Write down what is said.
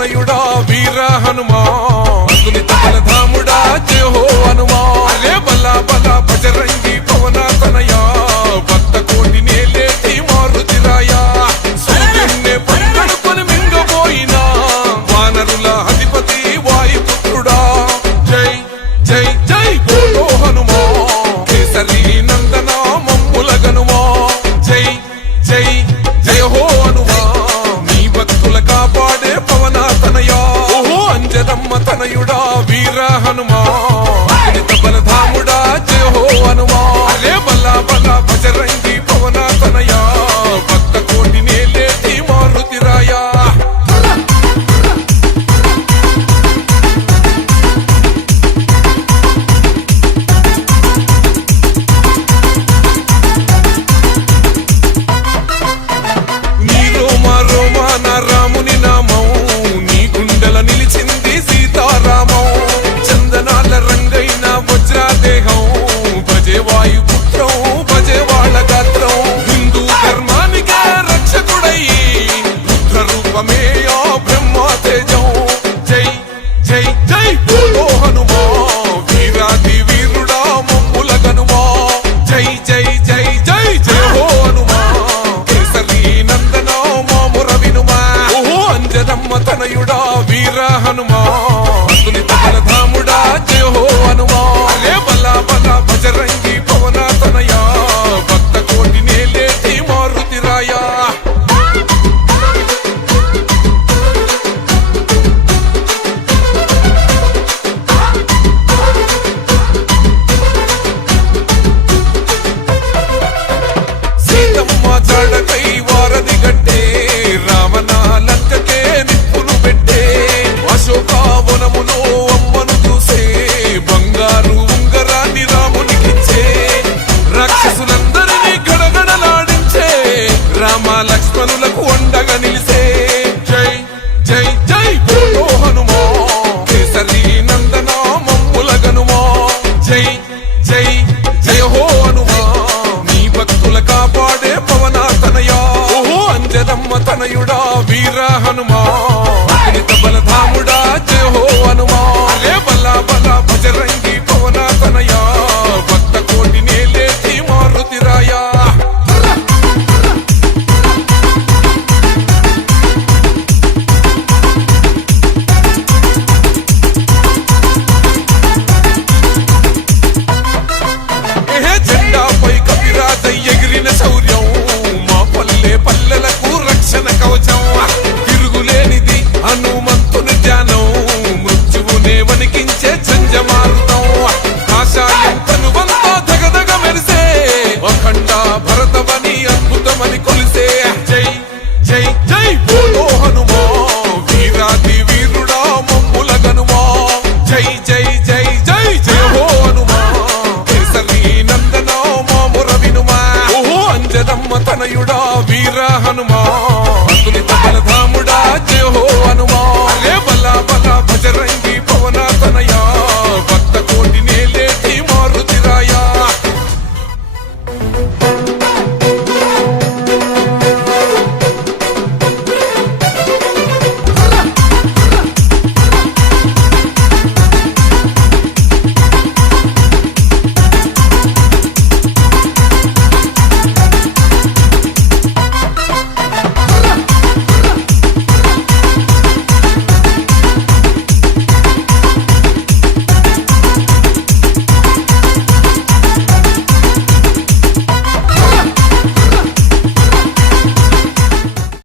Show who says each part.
Speaker 1: తనయుడా వీర హనుమా అందుని తన జయహో హనుమా అలే బల్లా భజరంగి పవన తనయా. భక్త కోటి నేలేటి మారుతిరాయా. సూర్యున్నే పొంగడుకొని వానరుల అధిపతి వాయుపుత్రుడా. జై జై జై బోలో హనుమా జగమ్మ తనయుడా వీర హనుమా